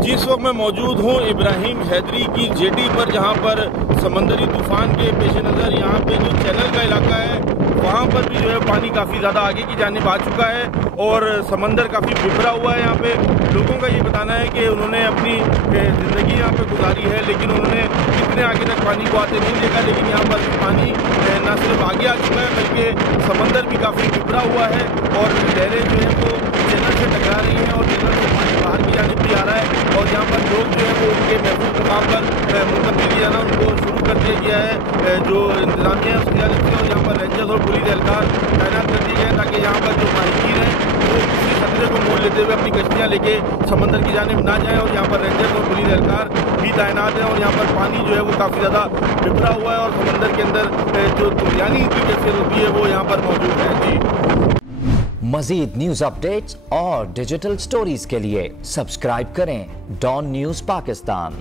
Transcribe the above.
जी, इस वक्त मैं मौजूद हूँ इब्राहिम हैदरी की जेटी पर, जहाँ पर समंदरी तूफान के पेश नज़र यहाँ पे जो चैनल का इलाका है वहाँ पर भी जो है पानी काफ़ी ज़्यादा आगे की जानिब आ चुका है और समंदर काफ़ी बिखरा हुआ है। यहाँ पे लोगों का ये बताना है कि उन्होंने अपनी ज़िंदगी यहाँ पे गुजारी है, लेकिन उन्होंने इतने आगे तक पानी को आते नहीं देखा। लेकिन यहाँ पर पानी न सिर्फ आगे आ चुका है बल्कि समंदर भी काफ़ी बिखरा हुआ है और लहरें जो है वो चैनल से टकरा रही हैं और चैनल से पानी बाहर की जानिब भी आ रहा है। और यहाँ पर लोग जो है वो उनके महफूज मुकाम पर मुंतकिल किया जाना उनको शुरू कर दिया गया है। जो इंतजामिया है उसकी जानिब से, और यहाँ पर रेंजर्स और पुलिस एहलकार तैनात कर दिए गए हैं ताकि यहाँ पर जो माहिर हैं वो किसी खतरे को मोल लेते हुए अपनी कश्तियाँ लेके समंदर की जानिब ना जाएँ। और यहाँ पर रेंजर्स और पुलिस एहलकार भी तैनात हैं और यहाँ पर पानी जो है वो काफ़ी ज़्यादा बिखरा हुआ है और समंदर के अंदर जो तुफानी की कैफियत होती है वो यहाँ पर मौजूद है। जी, मज़ीद न्यूज़ अपडेट्स और डिजिटल स्टोरीज के लिए सब्सक्राइब करें डॉन न्यूज़ पाकिस्तान।